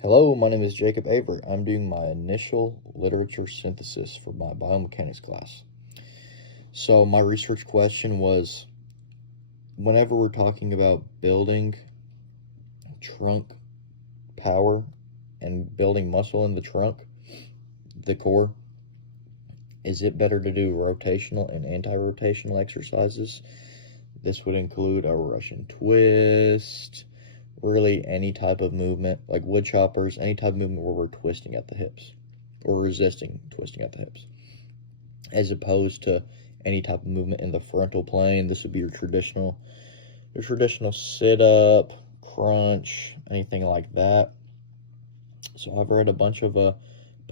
Hello, my name is Jacob Avery. I'm doing my initial literature synthesis for my biomechanics class. So, my research question was whenever we're talking about building trunk power and building muscle in the trunk, the core, is it better to do rotational and anti-rotational exercises? This would include a Russian twist, really any type of movement, like wood choppers, any type of movement where we're twisting at the hips or resisting twisting at the hips, as opposed to any type of movement in the frontal plane. This would be your traditional sit up, crunch, anything like that. So I've read a bunch of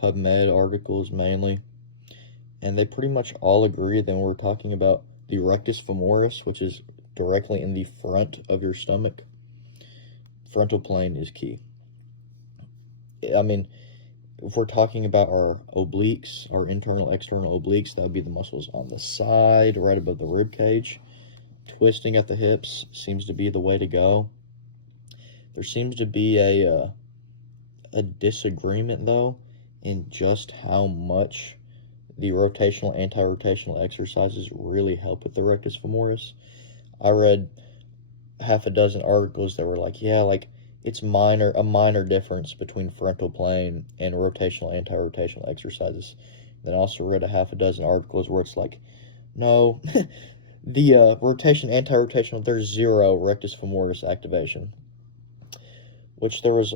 PubMed articles mainly, and they pretty much all agree that when we're talking about the rectus femoris, which is directly in the front of your stomach, frontal plane is key. I mean, if we're talking about our obliques, our internal, external obliques, that would be the muscles on the side, right above the rib cage. Twisting at the hips seems to be the way to go. There seems to be a disagreement, though, in just how much the rotational, anti-rotational exercises really help with the rectus femoris. I read half a dozen articles that were like, yeah, like it's a minor difference between frontal plane and rotational, anti-rotational exercises. Then also read a half a dozen articles where it's like, no, the rotation, anti-rotational, there's zero rectus femoris activation. Which there was,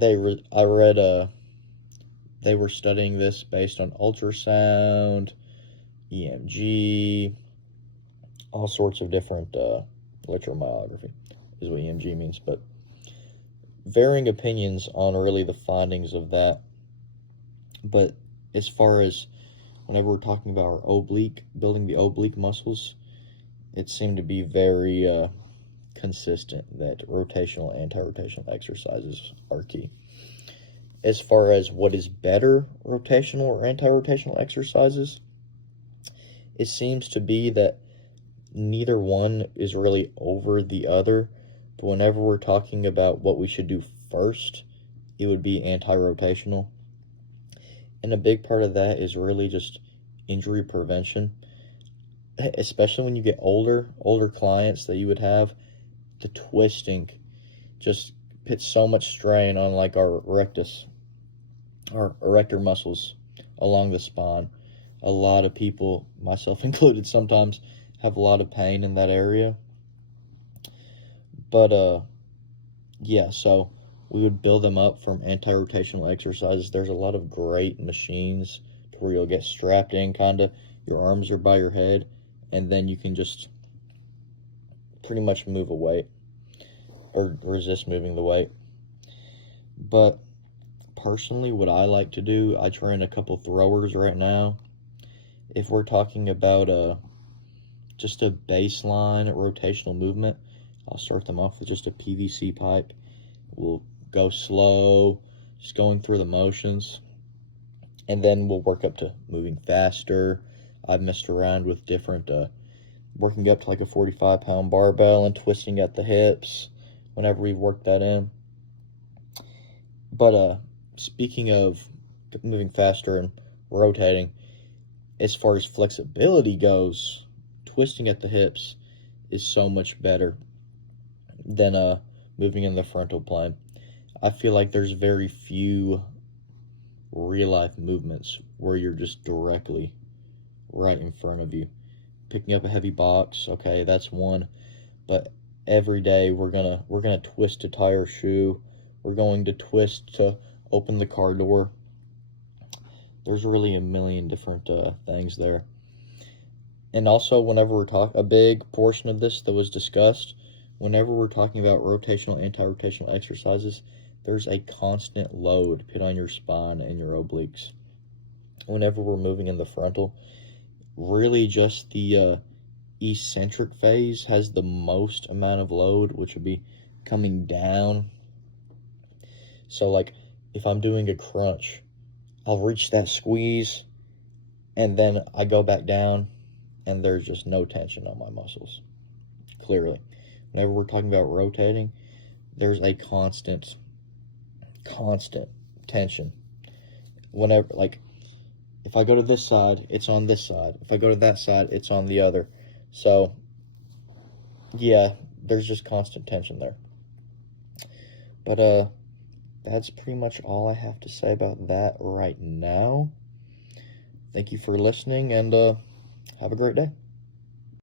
I read they were studying this based on ultrasound, EMG, all sorts of different electromyography is what EMG means, but varying opinions on really the findings of that. But as far as whenever we're talking about our oblique, building the oblique muscles, it seemed to be very consistent that rotational, anti-rotational exercises are key. As far as what is better, rotational or anti-rotational exercises, it seems to be that neither one is really over the other. But whenever we're talking about what we should do first, it would be anti-rotational. And a big part of that is really just injury prevention. Especially when you get older clients that you would have, the twisting just puts so much strain on like our rectus, our erector muscles along the spine. A lot of people, myself included, sometimes have a lot of pain in that area. But yeah, so we would build them up from anti-rotational exercises. There's a lot of great machines to where you'll get strapped in, kind of, your arms are by your head, and then you can just pretty much move a weight or resist moving the weight. But personally, what I like to do, I train a couple throwers right now. If we're talking about just a baseline rotational movement, I'll start them off with just a PVC pipe. We'll go slow, just going through the motions, and then we'll work up to moving faster. I've messed around with different, working up to like a 45-pound barbell and twisting at the hips whenever we've worked that in. But speaking of moving faster and rotating, as far as flexibility goes, twisting at the hips is so much better than moving in the frontal plane. I feel like there's very few real-life movements where you're just directly right in front of you. Picking up a heavy box, okay, that's one. But every day we're gonna twist to tie our shoe. We're going to twist to open the car door. There's really a million different things there. And also, whenever we're talking, a big portion of this that was discussed, whenever we're talking about rotational, anti-rotational exercises, there's a constant load put on your spine and your obliques. Whenever we're moving in the frontal, really just the eccentric phase has the most amount of load, which would be coming down. So like if I'm doing a crunch, I'll reach that squeeze and then I go back down and there's just no tension on my muscles, clearly. Whenever we're talking about rotating, there's a constant constant tension. Whenever, like, if I go to this side, it's on this side. If I go to that side, it's on the other. So, yeah, there's just constant tension there. But, that's pretty much all I have to say about that right now. Thank you for listening, and have a great day.